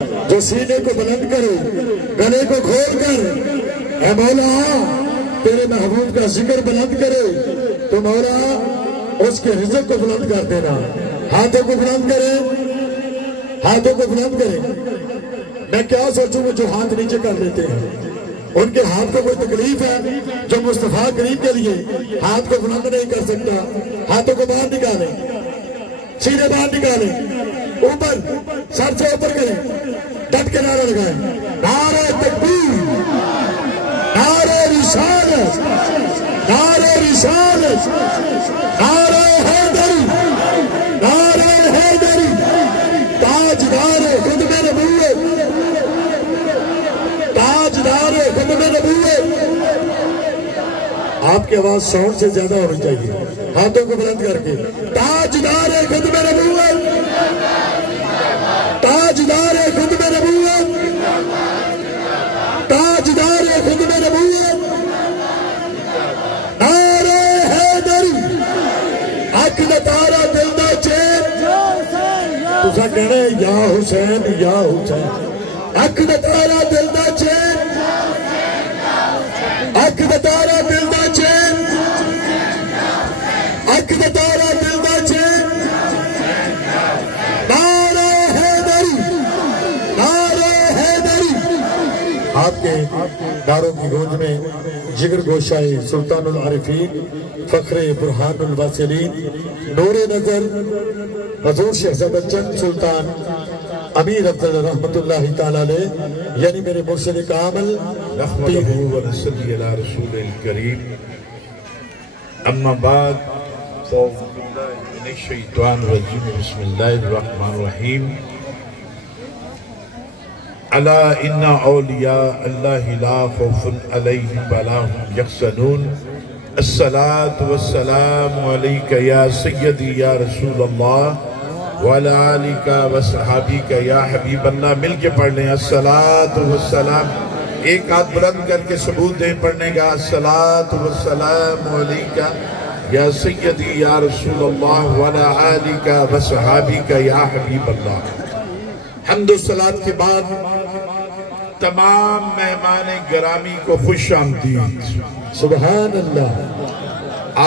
جو سینے کو بلند کرے، گلے کو کھول کر اے مولا تیرے محبوب کا ذکر بلند کرے تو مولا اس کے رزق کو بلند کر دینا۔ ہاتھوں کو بلند کرے، ہاتھوں کو بلند کرے۔ میں کیا سوچوں گا جو ہاتھ نیچے کر لیتے ہیں، ان کے ہاتھ کو کوئی تکلیف ہے؟ جو مصطفیٰ کریم کے لیے ہاتھ کو بلند نہیں کر سکتا، ہاتھوں کو باہر نکالیں، سیدھے باہر نکالیں، اوپر سر سے اوپر کریں، ڈٹ کے نعرہ لگائیں، نعرہ تکبیر، نعرہ رسالت، نعرہ رسالت، نعرہ حیدری، نعرہ حیدری، تاجدار ختم نبوت، تاجدار ختم نبوت۔ آپ کی آواز ساؤنڈ سے زیادہ ہونی چاہیے، ہاتھوں کو بلند کر کے، تاجدار ختم نبوت، تاجدار ختم نبوت، تاجدار ختم نبوت، نعرہ حیدری، حق دا تارا دل دا چین، تسا کہنے یا حسین یا حسین، حق دا تارا دل دا چین، حق دا تارا دل دا چین، حق دا تارا دل دا چین، نعرہ حیدری، نعرہ حیدری۔ آپ کے نعروں کی گونج میں جگر گوشائے سلطان العارفین، فخر برہان الواصلین، نور نظر حضور شہزادہ چند سلطان امیر افضل رحمت اللہ تعالیٰ علیہ، یعنی میرے مرشد کامل، نحمدہ و نصلی علی رسول الکریم، اما بعد فاعوذ باللہ من الشیطان الرجیم، بسم اللہ الرحمن الرحیم۔ الا ان اولیاء اللہ لا خوف علیہم ولا هم یحزنون، الصلاة والسلام علیک یا سیدی یا رسول اللہ وعلی آلک و صحابیک یا حبیب اللہ۔ مل کے پڑھ لیں، الصلاة والسلام، ایک ہاتھ بلند کر کے ثبوت دیں پڑھنے کا، الصلاة والسلام علیک یا سیدی یا رسول اللہ وعلی آلک و صحابیک یا حبیب اللہ۔ حمد و صلاة کے بعد تمام مہمان گرامی کو خوش آمدید۔ سبحان اللہ،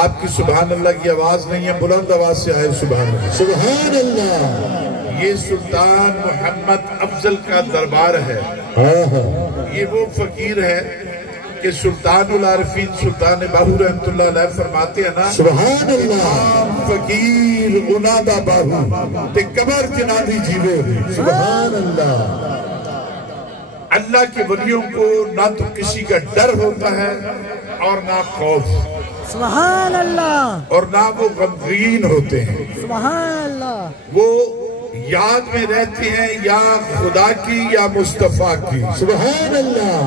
آپ کی سبحان اللہ کی آواز نہیں ہے، بلند آواز سے آئے سبحان اللہ، سبحان اللہ۔ یہ سلطان محمد افضل کا دربار ہے۔ یہ وہ فقیر ہے کہ سلطان العارفین سلطان باہو رحمت اللہ علیہ فرماتے ہیں نا، سبحان اللہ، فقیر انادا باہو تے کمر جنا دی جیوے۔ سبحان اللہ۔ اللہ کے ولیوں کو نہ تو کسی کا ڈر ہوتا ہے اور نہ خوف، سبحان اللہ، اور نہ وہ غمگین ہوتے ہیں، سبحان اللہ۔ وہ یاد میں رہتے ہیں یا خدا کی یا مصطفیٰ کی۔ سبحان اللہ۔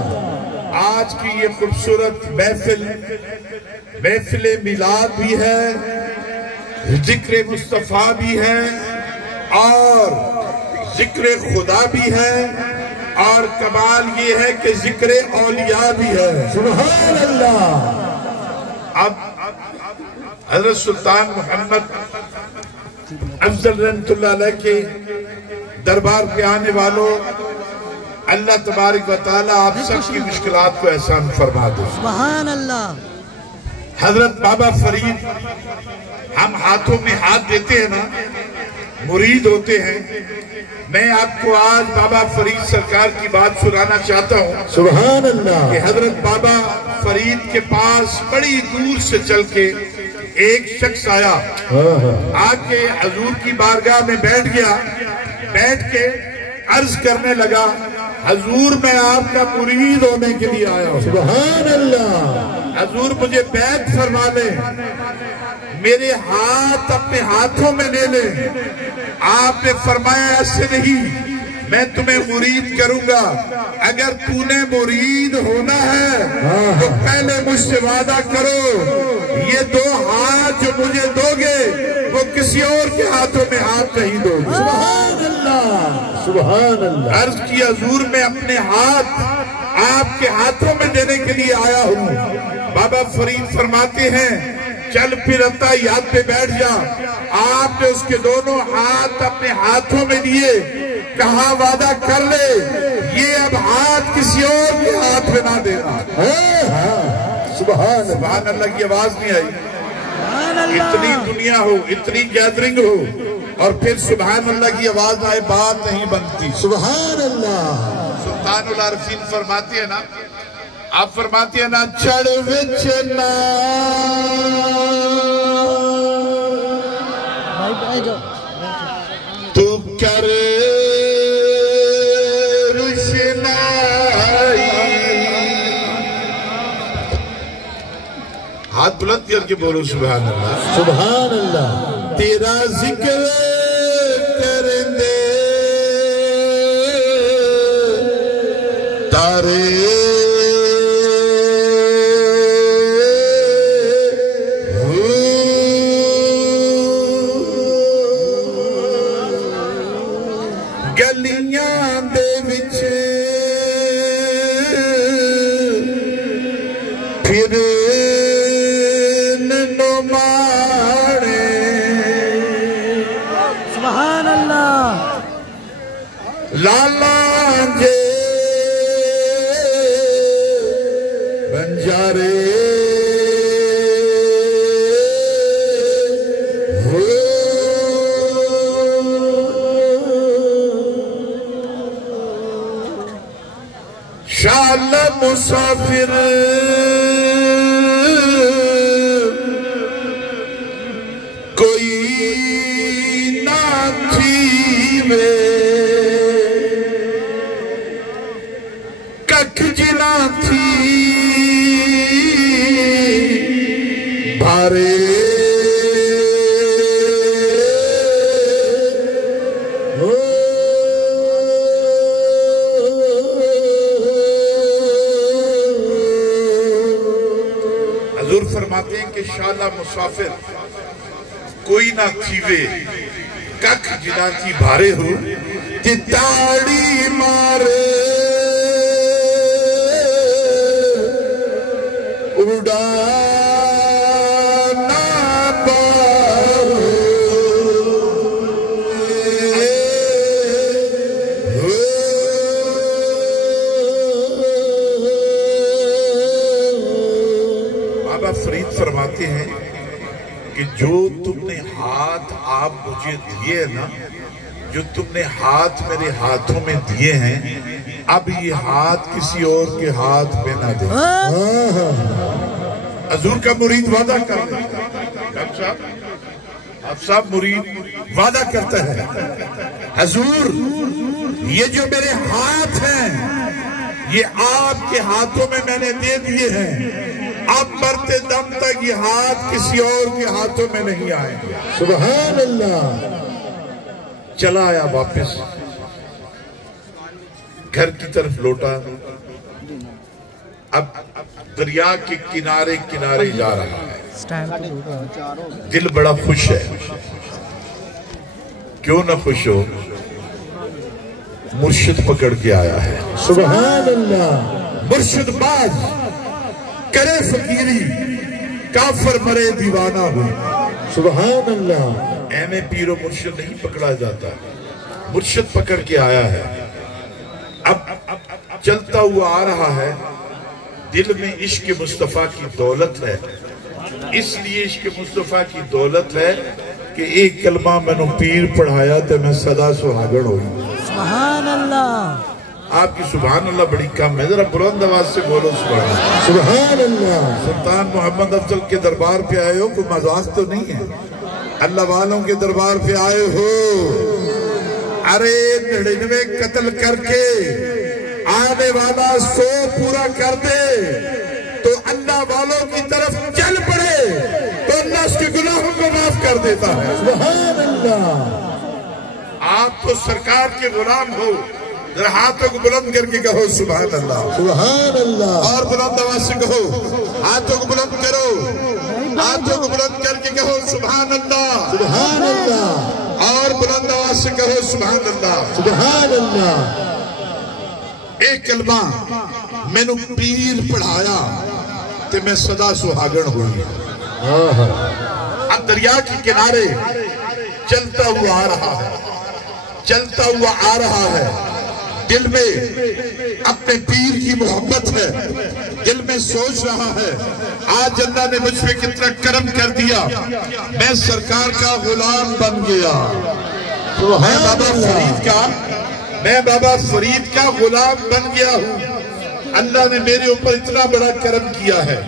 آج کی یہ خوبصورت محفل میلاد بھی ہے، ذکر مصطفیٰ بھی ہے اور ذکر خدا بھی ہے، اور کمال یہ ہے کہ ذکر اولیاء بھی ہے۔ سبحان اللہ۔ اب حضرت سلطان محمد افضل رحمت اللہ علیہ کے دربار پہ آنے والوں، اللہ تبارک و تعالیٰ آپ سب کی مشکلات کو احسان فرما دے۔ سبحان اللہ۔ حضرت بابا فرید، ہم ہاتھوں میں ہاتھ دیتے ہیں نا، مرید ہوتے ہیں۔ میں آپ کو آج بابا فرید سرکار کی بات سنانا چاہتا ہوں، سبحان اللہ، کہ حضرت بابا فرید کے پاس بڑی دور سے چل کے ایک شخص آیا، آ کے حضور کی بارگاہ میں بیٹھ گیا، بیٹھ کے عرض کرنے لگا، حضور میں آپ کا مرید ہونے کے لیے آیا ہوں، سبحان اللہ، حضور مجھے بیعت فرما لیں، میرے ہاتھ اپنے ہاتھوں میں لے لیں۔ آپ نے فرمایا ایسے نہیں، میں تمہیں مرید کروں گا، اگر تو نے مرید ہونا ہے تو پہلے مجھ سے وعدہ کرو، یہ دو ہاتھ جو مجھے دو گے وہ کسی اور کے ہاتھوں میں ہاتھ نہیں دو گے۔ سبحان اللہ، سبحان اللہ۔ عرض کی حضور میں اپنے ہاتھ آپ کے ہاتھوں میں دینے کے لیے آیا ہوں۔ بابا فرید فرماتے ہیں، چل پھر اتا یاد پہ بیٹھ جا۔ آپ نے اس کے دونوں ہاتھ اپنے ہاتھوں میں لیے، کہا وعدہ کر لے یہ اب ہاتھ کسی اور کے ہاتھ میں نہ دینا. سبحان سبحان اللہ کی آواز نہیں آئی. سبحان اللہ. اتنی دنیا ہو, اتنی گیدرنگ ہو, اور پھر سبحان اللہ کی آواز آئے, بات نہیں بنتی. سبحان اللہ. سلطان العارفین فرماتی ہے نا, آپ فرماتی ہیں نا, چڑھ وچ نا بھائی جاؤ. تو کر روشنائی. ہاتھ بلند کر کے بولو سبحان اللہ. سبحان اللہ. تیرا ذکر کر دے تارے گلیاں دے وچ پھر سبحان اللہ. لالا جے بنجارے شال مسافر کوئی نہ تھی میں کک جنا تھی بھارے حضور فرماتے ہیں کہ شالہ مسافر کوئی نہ تھیوے کک جنا تھی بھارے ہو تی تاڑی مارے اڑانا پاؤ بابا فرید فرماتے ہیں کہ جو تم نے ہاتھ آپ مجھے دیے نا, جو تم نے ہاتھ میرے ہاتھوں میں دیے ہیں, اب یہ ہاتھ کسی اور کے ہاتھ میں نہ دے. حضور کا مرید وعدہ کر دے. اب صاحب مرید وعدہ کرتا ہے, حضور یہ جو میرے ہاتھ ہیں یہ آپ کے ہاتھوں میں نے دے دیے ہیں, اب مرتے دم تک یہ ہاتھ کسی اور کے ہاتھوں میں نہیں آئیں گے. سبحان اللہ. چلا آیا واپس گھر کی طرف لوٹا. اب دریا کے کنارے کنارے جا رہا ہے, دل بڑا خوش ہے. کیوں نہ خوش ہو, مرشد پکڑ کے آیا ہے. سبحان اللہ. مرشد باز کرے فقیری, کافر مرے دیوانہ ہو. سبحان اللہ. ایم پیر و مرشد نہیں پکڑا جاتا, مرشد پکڑ کے آیا ہے. اب چلتا ہوا آ رہا ہے, دل میں عشق مصطفیٰ کی دولت ہے. اس لیے عشق مصطفیٰ کی دولت ہے کہ ایک کلمہ میں نے پیر پڑھایا تو میں صدا سہاگن ہوئی. سبحان اللہ. آپ کی سبحان اللہ بڑی کم ہے, ذرا بلند آواز سے بولو سبحان اللہ. سبحان اللہ. سلطان محمد افضل کے دربار پہ آئے ہو, کوئی مذاق تو نہیں ہے. اللہ والوں کے دربار پہ آئے ہو. ارے 99 قتل کر کے آنے والا 100 پورا کر دے تو اللہ والوں کی طرف چل پڑے تو اللہ اس کے گناہوں کو معاف کر دیتا ہے. سبحان اللہ. آپ تو سرکار کے غلام ہو, ذرا ہاتھوں کو بلند کر کے کہو سبحان اللہ. سبحان اللہ. اور بلند آواز سے کہو, ہاتھوں کو بلند کرو, ہاتھوں کو بلند کر کے کہو سبحان اللہ. سبحان اللہ. اور بلند آواز سے کہو سبحان اللہ. سبحان اللہ. ایک کلمہ میں نے پیر پڑھایا تو میں صدا سہاگن ہوئی. اب دریا کے کنارے چلتا ہوا آ رہا ہے, چلتا ہوا آ رہا ہے، دل میں اپنے پیر کی محبت ہے، دل میں سوچ رہا ہے آج اللہ نے مجھ پہ کتنا کرم کر دیا، میں سرکار کا غلام بن گیا، میں بابا فرید کا غلام بن گیا ہوں، اللہ نے میرے اوپر اتنا بڑا کرم کیا ہے۔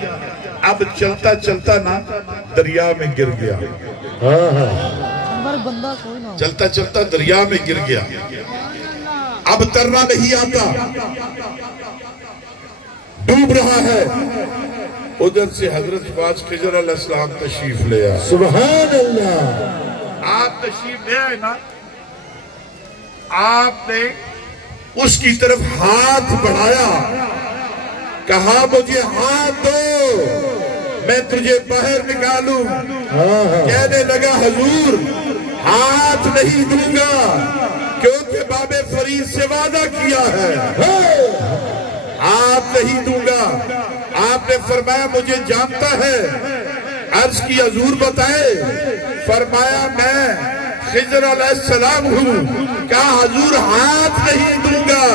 اب چلتا چلتا نا دریا میں گر گیا، چلتا چلتا دریا میں گر گیا، اب ترنا نہیں آتا، ڈوب رہا ہے۔ ادھر سے حضرت باز خضر علیہ السلام تشریف لے آئے۔ سبحان اللہ۔ آپ تشریف لے آئے نا، آپ نے اس کی طرف ہاتھ بڑھایا، کہا مجھے ہاتھ دو میں تجھے باہر نکالوں، کہنے لگا حضور ہاتھ نہیں دوں گا کیونکہ باب فرید سے وعدہ کیا ہے، ہاتھ نہیں دوں گا۔ آپ نے فرمایا مجھے جانتا ہے، عرض کی حضور بتائے، فرمایا میں خضر علیہ السلام ہوں، کہا حضور ہاتھ نہیں دوں گا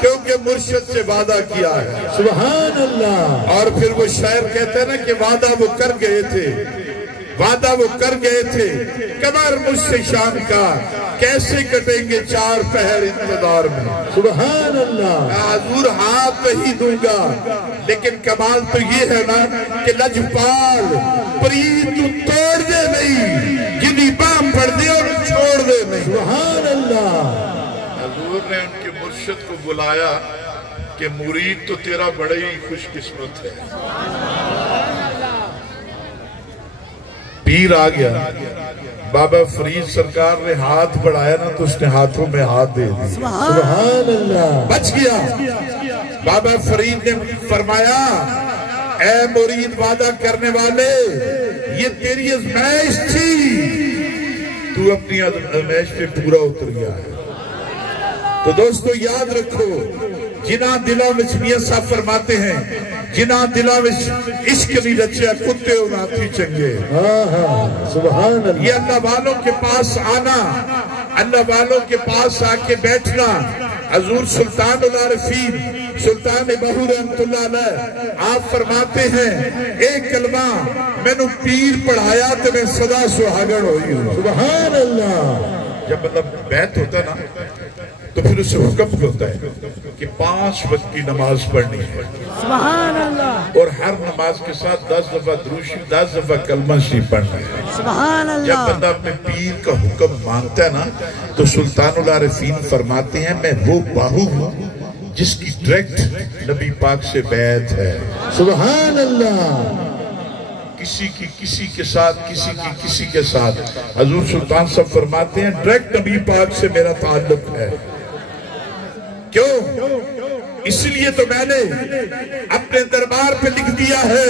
کیونکہ مرشد سے وعدہ کیا ہے۔ سبحان اللہ۔ اور پھر وہ شاعر کہتے ہیں نا کہ وعدہ وہ کر گئے تھے، وعدہ وہ کر گئے تھے، کمر مجھ سے شام کا کیسے کٹیں گے 4 پہر انتظار میں۔ سبحان اللہ۔ حضور ہاتھ نہیں دوں گا، لیکن کمال تو یہ ہے نا کہ لجپال پرید تو توڑ دے نہیں، جنی بام پڑھ دے اور چھوڑ دے نہیں۔ سبحان اللہ۔ حضور نے ان کے مرشد کو بلایا کہ مرید تو تیرا بڑا ہی خوش قسمت ہے۔ پیر آ گیا، بابا فرید سرکار نے ہاتھ بڑھایا نا تو اس نے ہاتھوں میں ہاتھ دے دی، سبحان اللہ۔ بچ گیا۔ بابا فرید نے فرمایا اے مرید وعدہ کرنے والے، یہ تیری ازمائش تھی، تو اپنی ازمائش پہ پورا اتر گیا ہے۔ تو دوستو یاد رکھو، جنہاں دلوں میں میاں صاحب فرماتے ہیں، جنہاں دلوں میں عشق نہیں رچیا کتے اور ہاتھی چنگے۔ سبحان اللہ۔ یہ اللہ والوں کے پاس آنا، اللہ والوں کے پاس آ کے بیٹھنا۔ حضور سلطان العارفین سلطان بہو رحمت اللہ علیہ آپ فرماتے ہیں ایک کلمہ میں نے پیر پڑھایا تو میں صدا سہاگن ہوئی ہوں۔ سبحان اللہ۔ جب مطلب بیت ہوتا ہے نا تو پھر اسے حکم ہوتا ہے کہ 5 وقت کی نماز پڑھنی ہے، سبحان اللہ، اور ہر نماز کے ساتھ 10 دفعہ درود 10 دفعہ کلمہ شریف پڑھنا ہے۔ سبحان اللہ۔ جب بندہ اپنے پیر کا حکم مانتا ہے نا تو سلطان العارفین فرماتے ہیں میں وہ باہو ہوں جس کی ڈائریکٹ نبی پاک سے بیعت ہے۔ سبحان اللہ۔ کسی کی کسی کے ساتھ، کسی کی کسی کے ساتھ، حضور سلطان صاحب فرماتے ہیں ڈائریکٹ نبی پاک سے میرا تعلق ہے۔ کیوں؟ اس لیے تو میں نے اپنے دربار پہ لکھ دیا ہے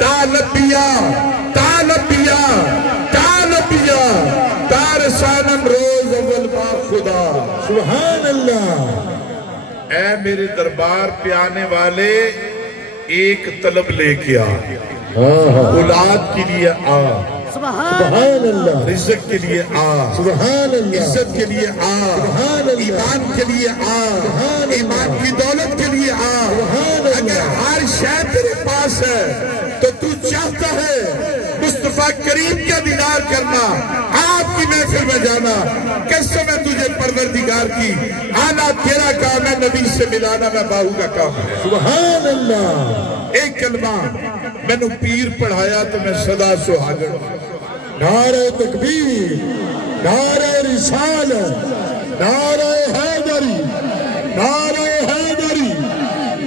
تالبیا تالبیا تالبیا تارسانم روز اول با خدا۔ سبحان اللہ۔ اے میرے دربار پہ آنے والے ایک طلب لے کے آ، اولاد کے لیے آ، سبحان اللہ۔ رزق کے لیے آ، سبحان اللہ۔ عزت کے لیے آ، ایمان کے لیے آ، ایمان کی دولت کے لیے آ۔ اگر ہر شے تیرے پاس ہے تو تو چاہتا ہے مصطفیٰ کریم کا دیدار کرنا، آپ کی محفل میں جانا، قسم ہے تجھے پروردگار کی، آنا تیرا کام ہے، نبی سے ملانا میں باہو کا کام ہے۔ سبحان اللہ۔ ایک کلمہ میں نے پیر پڑھایا تو میں صدا سہاگن ہوں۔ نعرہ تکبیر، نعرہ رسالت، نعرہ حیدری، نعرہ حیدری،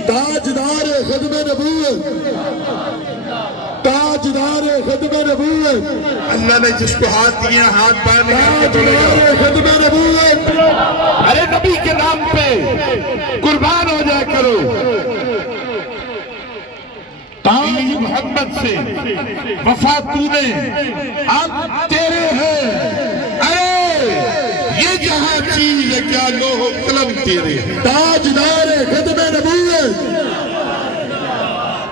تاجدار خدم نبوت، تاجدار خدم نبوت۔ اللہ نے جس کو ہاتھ دیا ہاتھ باندھ کے تاجدار خدم نبوت۔ ارے نبی کے نام پہ قربان ہو جائے کرو، تاج محمد سے وفا تو نے اب تیرے ہیں، ارے یہ جہاں چیز ہے کیا لوح و قلم تیرے ہیں۔ تاجدار خدم نبوت،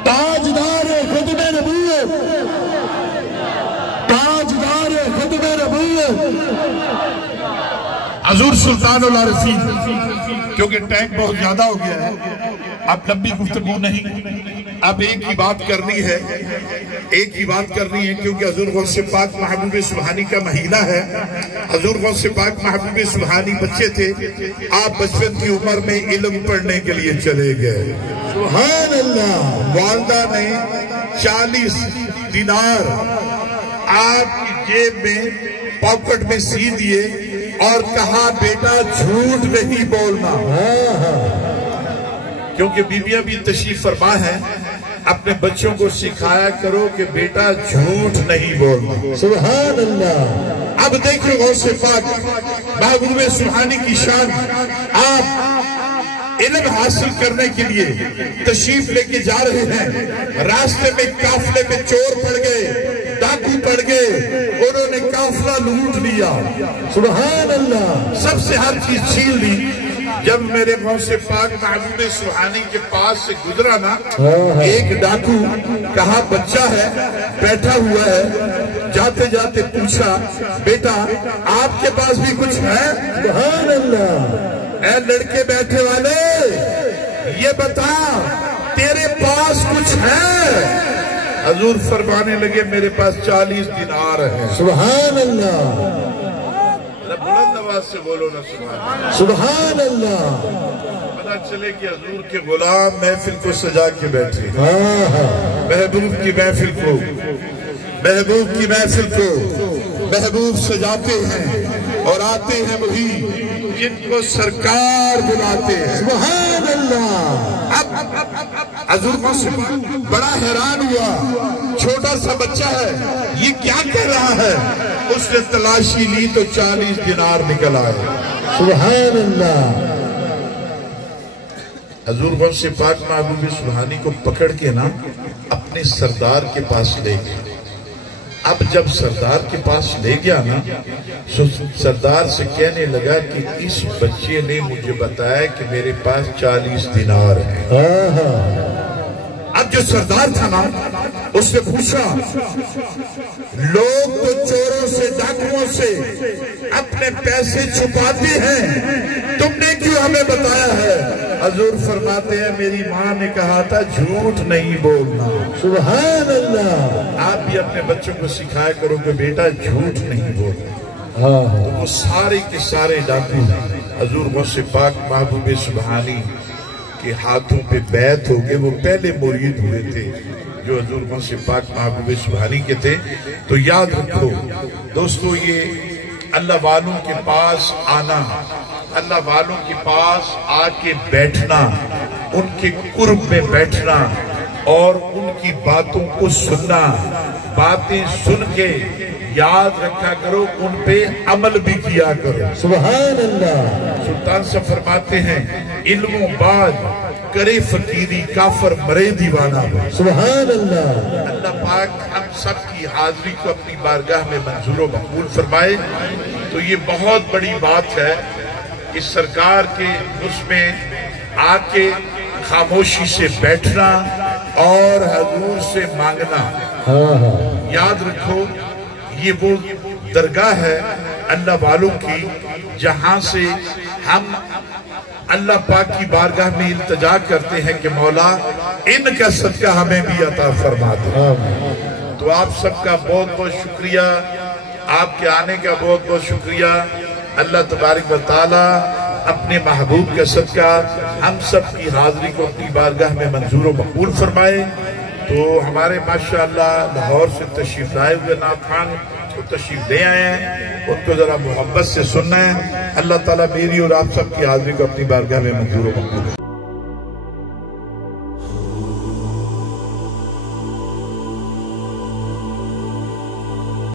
تاجدار خدم نبوت، تاجدار خدم نبوت۔ حضور سلطان العارفین، کیونکہ ٹائم بہت زیادہ ہو گیا ہے، اب لمبی گفتگو نہیں، اب ایک ہی بات کرنی ہے، کیونکہ حضور غوث پاک محبوب سبحانی کا مہینہ ہے۔ حضور غوث پاک محبوب سبحانی بچے تھے، آپ بچپن کی عمر میں علم پڑھنے کے لیے چلے گئے، سبحان اللہ۔ والدہ نے 40 دینار آپ کی جیب میں پاکٹ میں سی دیے اور کہا بیٹا جھوٹ نہیں بولنا، کیونکہ بیویاں بھی تشریف فرما ہے، اپنے بچوں کو سکھایا کرو کہ بیٹا جھوٹ نہیں بولنا۔ سبحان اللہ۔ اب دیکھو غوث پاک محبوب سبحانی کی شان، آپ علم حاصل کرنے کے لیے تشریف لے کے جا رہے ہیں، راستے میں قافلے میں چور پڑ گئے، ڈاکو پڑ گئے، انہوں نے قافلہ لوٹ لیا، سبحان اللہ۔ سب سے ہر چیز چھین لی۔ جب میرے غوث پاک محبوب سبحانی کے پاس سے گزرا نا، ایک ڈاکو کہا بچہ ہے بیٹھا ہوا ہے، جاتے جاتے پوچھا بیٹا آپ کے پاس بھی کچھ ہے؟ سبحان اللہ۔ اے لڑکے بیٹھے والے یہ بتا تیرے پاس کچھ ہے؟ حضور فرمانے لگے میرے پاس 40 دینار ہیں۔ سبحان اللہ۔ بلند آواز سے بولو نا سبحان اللہ۔ سبحان اللہ۔ پتہ چلے کہ حضور کے غلام محفل کو سجا کے بیٹھے، محبوب کی محفل کو محبوب سجاتے ہیں، اور آتے ہیں وہی جن کو سرکار بلاتے ہیں۔ سبحان اللہ۔ اب حضور بڑا حیران ہوا، چھوٹا سا بچہ ہے، یہ کیا کہہ رہا ہے؟ اس نے تلاشی لی تو 40 دینار نکل آئے۔ سبحان اللہ۔ حضور غوث پاک محبوب سبحانی کو پکڑ کے نا اپنے سردار کے پاس لے گئے۔ اب جب سردار کے پاس لے گیا نا، سردار سے کہنے لگا کہ اس بچے نے مجھے بتایا کہ میرے پاس 40 دینار ہیں۔ اب جو سردار تھا نا اس نے پوچھا لوگ تو چوروں سے ڈاکوؤں سے اپنے پیسے چھپاتے ہیں، تم نے کیوں ہمیں بتایا ہے؟ حضور فرماتے ہیں میری ماں نے کہا تھا جھوٹ نہیں بولنا۔ سبحان اللہ۔ آپ بھی اپنے بچوں کو سکھایا کرو کہ بیٹا جھوٹ نہیں بولنا۔ تو وہ سارے کے سارے ڈاکو حضور غوث پاک محبوب سبحانی کے ہاتھوں پہ بیعت ہو گئے، وہ پہلے مرید ہوئے تھے جو حضور غوث پاک محبوب سبحانی کے تھے۔ تو یاد رکھو دوستو، یہ اللہ والوں کے پاس آنا، اللہ والوں کے پاس آ کے بیٹھنا، ان کے قرب میں بیٹھنا اور ان کی باتوں کو سننا، باتیں سن کے یاد رکھا کرو، ان پہ عمل بھی کیا کرو۔ سبحان اللہ۔ سلطان سے فرماتے ہیں علم و بعد کرے فقیری کافر مرے دیوانہ۔ سبحان اللہ۔ اللہ پاک ہم سب کی حاضری کو اپنی بارگاہ میں منظور و مقبول فرمائے۔ تو یہ بہت بڑی بات ہے کہ سرکار کے اس میں آ کے خاموشی سے بیٹھنا اور حضور سے مانگنا۔ یاد رکھو یہ وہ درگاہ ہے اللہ والوں کی جہاں سے ہم اللہ پاک کی بارگاہ میں التجا کرتے ہیں کہ مولا ان کا صدقہ ہمیں بھی عطا فرما دے۔ تو آپ سب کا بہت بہت شکریہ، آپ کے آنے کا بہت بہت شکریہ۔ اللہ تبارک و تعالی اپنے محبوب کا صدقہ ہم سب کی حاضری کو اپنی بارگاہ میں منظور و مقبول فرمائے۔ تو ہمارے ماشاءاللہ لاہور سے تشریف لائے ہوئے نعت خوان کو تشریف لے آئے ہیں، ان کو ذرا محبت سے سننا ہے۔ اللہ تعالیٰ میری اور آپ سب کی حاضری کو اپنی بارگاہ میں منظور و مقبول